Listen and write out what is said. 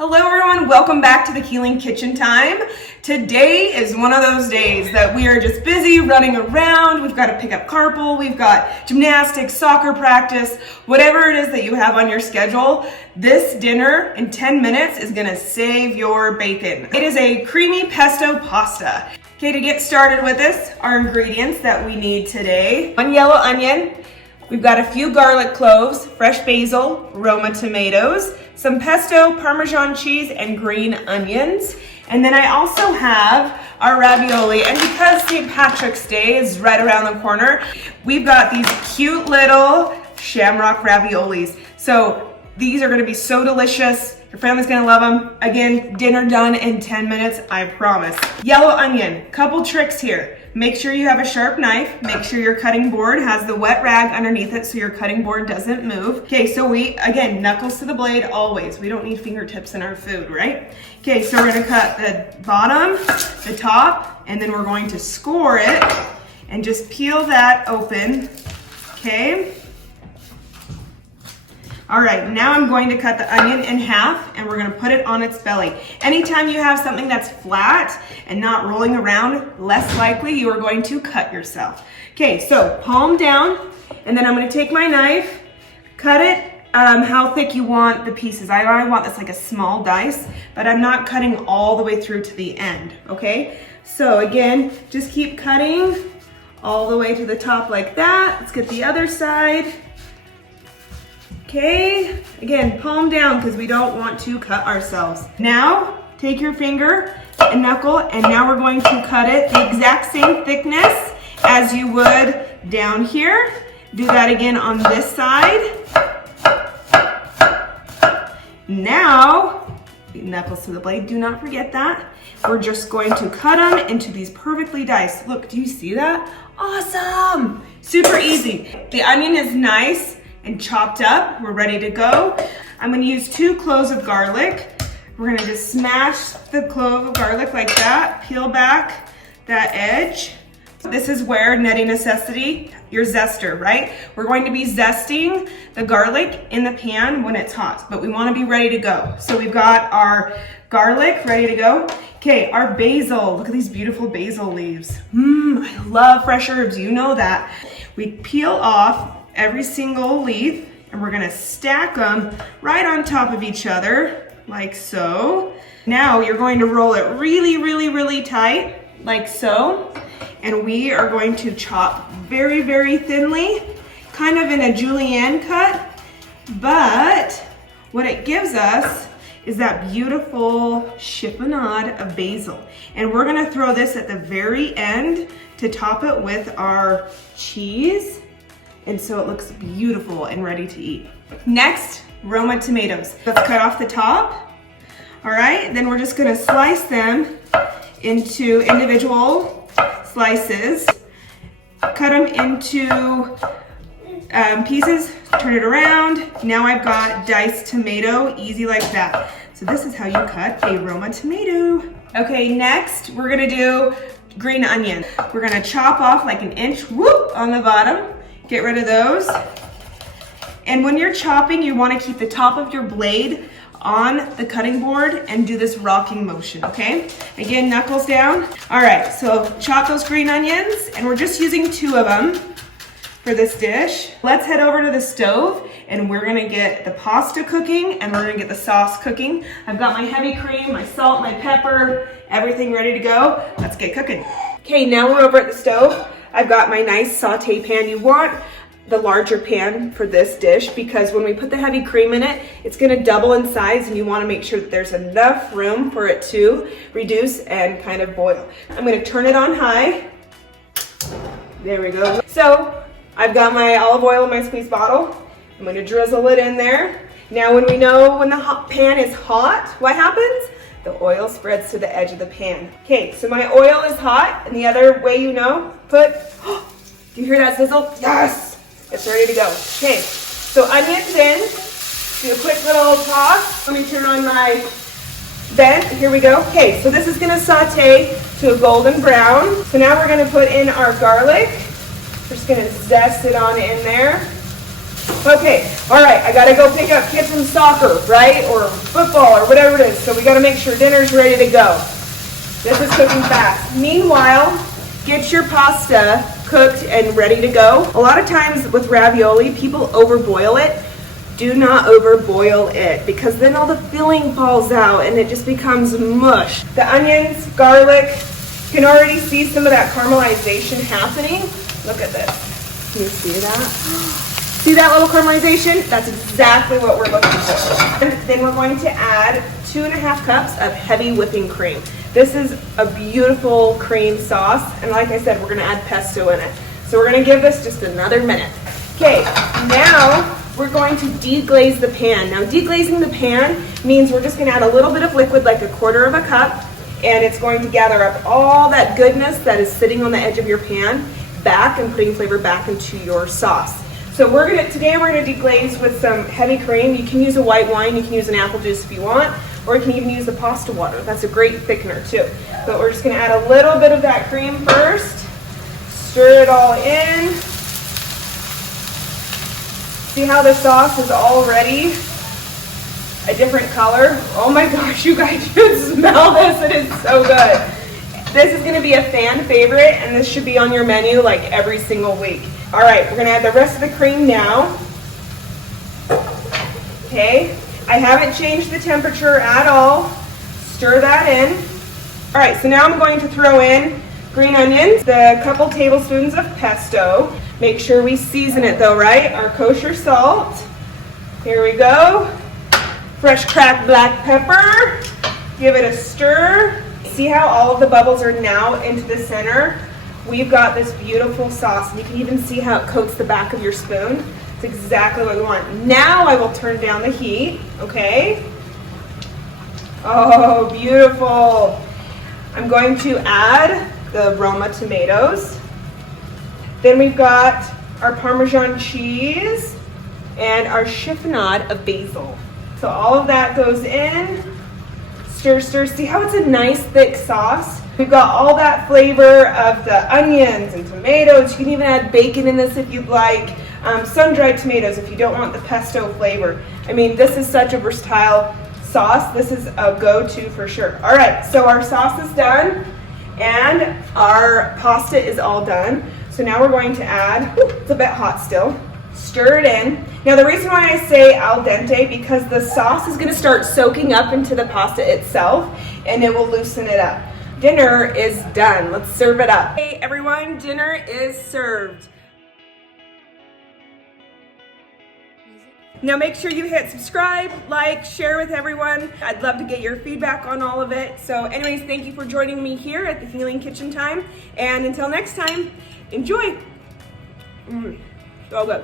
Hello everyone, welcome back to the Keeling Kitchen Time. Today is one of those days that we are just busy running around. We've got to pick up carpool, we've got gymnastics, soccer practice, whatever it is that you have on your schedule. This dinner in 10 minutes is gonna save your bacon. It is a creamy pesto pasta. Okay, to get started with this, our ingredients that we need today: 1 yellow onion, we've got a few garlic cloves, fresh basil, Roma tomatoes, some pesto, Parmesan cheese, and green onions. And then I also have our ravioli. And because St. Patrick's Day is right around the corner, we've got these cute little shamrock raviolis. So these are gonna be so delicious. Your family's gonna love them. Again, dinner done in 10 minutes, I promise. Yellow onion, couple tricks here. Make sure you have a sharp knife. Make sure your cutting board has the wet rag underneath it so your cutting board doesn't move. Okay, so again, knuckles to the blade always. We don't need fingertips in our food, right? Okay, so we're gonna cut the bottom, the top, and then we're going to score it and just peel that open, okay? All right, now I'm going to cut the onion in half and we're gonna put it on its belly. Anytime you have something that's flat and not rolling around, less likely you are going to cut yourself. Okay, so palm down, and then I'm gonna take my knife, cut it how thick you want the pieces. I want this like a small dice, but I'm not cutting all the way through to the end, okay? So again, just keep cutting all the way to the top like that. Let's get the other side. Okay, again, palm down because we don't want to cut ourselves. Now, take your finger and knuckle, and now we're going to cut it the exact same thickness as you would down here. Do that again on this side. Now, knuckles to the blade, do not forget that. We're just going to cut them into these perfectly diced. Look, do you see that? Awesome, super easy. The onion is nice and chopped up. We're ready to go. I'm gonna use 2 cloves of garlic. We're gonna just smash the clove of garlic like that, peel back that edge. This is where nutty necessity, your zester, right? We're going to be zesting the garlic in the pan when it's hot, but we wanna be ready to go. So we've got our garlic ready to go. Okay, our basil, look at these beautiful basil leaves. I love fresh herbs, you know that. We peel off every single leaf and we're gonna stack them right on top of each other, like so. Now you're going to roll it really, really, really tight, like so. And we are going to chop very, very thinly, kind of in a julienne cut, but what it gives us is that beautiful chiffonade of basil. And we're gonna throw this at the very end to top it with our cheese. And so it looks beautiful and ready to eat. Next, Roma tomatoes. Let's cut off the top. All right, then we're just gonna slice them into individual slices. Cut them into pieces, turn it around. Now I've got diced tomato, easy like that. So this is how you cut a Roma tomato. Okay, next we're gonna do green onion. We're gonna chop off like an inch, whoop, on the bottom. Get rid of those. And when you're chopping, you want to keep the top of your blade on the cutting board and do this rocking motion, okay? Again, knuckles down. All right, so chop those green onions, and we're just using 2 of them for this dish. Let's head over to the stove, and we're gonna get the pasta cooking, and we're gonna get the sauce cooking. I've got my heavy cream, my salt, my pepper, everything ready to go. Let's get cooking. Okay, now we're over at the stove. I've got my nice saute pan. You want the larger pan for this dish because when we put the heavy cream in it, it's gonna double in size, and you wanna make sure that there's enough room for it to reduce and kind of boil. I'm gonna turn it on high. There we go. So I've got my olive oil in my squeeze bottle. I'm gonna drizzle it in there. Now when we know when the pan is hot, what happens? The oil spreads to the edge of the pan. Okay, so my oil is hot, and the other way you know, do you hear that sizzle? Yes, it's ready to go. Okay, so onions in, do a quick little toss. Let me turn on my vent, here we go. Okay, so this is gonna saute to a golden brown. So now we're gonna put in our garlic. We're just gonna zest it on in there. Okay, all right, I gotta go pick up kitchen soccer, right? Or football or whatever it is. So we gotta make sure dinner's ready to go. This is cooking fast. Meanwhile, get your pasta cooked and ready to go. A lot of times with ravioli, people overboil it. Do not overboil it because then all the filling falls out and it just becomes mush. The onions, garlic, you can already see some of that caramelization happening. Look at this. Can you see that? See that little caramelization? That's exactly what we're looking for. And then we're going to add 2.5 cups of heavy whipping cream. This is a beautiful cream sauce, and like I said, we're gonna add pesto in it. So we're gonna give this just another minute. Okay, now we're going to deglaze the pan. Now deglazing the pan means we're just gonna add a little bit of liquid, like 1/4 cup, and it's going to gather up all that goodness that is sitting on the edge of your pan back and putting flavor back into your sauce. So today we're gonna deglaze with some heavy cream. You can use a white wine, you can use an apple juice if you want, or you can even use the pasta water. That's a great thickener too. But we're just gonna add a little bit of that cream first, stir it all in. See how the sauce is already a different color? Oh my gosh, you guys should smell this, it is so good. This is gonna be a fan favorite, and this should be on your menu like every single week. All right, we're gonna add the rest of the cream now. Okay, I haven't changed the temperature at all. Stir that in. All right, so now I'm going to throw in green onions, the couple tablespoons of pesto. Make sure we season it though, right? Our kosher salt. Here we go. Fresh cracked black pepper. Give it a stir. See how all of the bubbles are now into the center? We've got this beautiful sauce. You can even see how it coats the back of your spoon. It's exactly what we want. Now I will turn down the heat, okay? Oh, beautiful. I'm going to add the Roma tomatoes. Then we've got our Parmesan cheese and our chiffonade of basil. So all of that goes in. Stir, stir. See how it's a nice thick sauce? We've got all that flavor of the onions and tomatoes. You can even add bacon in this if you'd like. Sun-dried tomatoes if you don't want the pesto flavor. I mean, this is such a versatile sauce. This is a go-to for sure. All right, so our sauce is done and our pasta is all done. So now we're going to add, it's a bit hot still, stir it in. Now the reason why I say al dente, because the sauce is gonna start soaking up into the pasta itself and it will loosen it up. Dinner is done. Let's serve it up. Hey everyone, dinner is served. Now make sure you hit subscribe, like, share with everyone. I'd love to get your feedback on all of it. So anyways, thank you for joining me here at the Healing Kitchen Time. And until next time, enjoy. So good.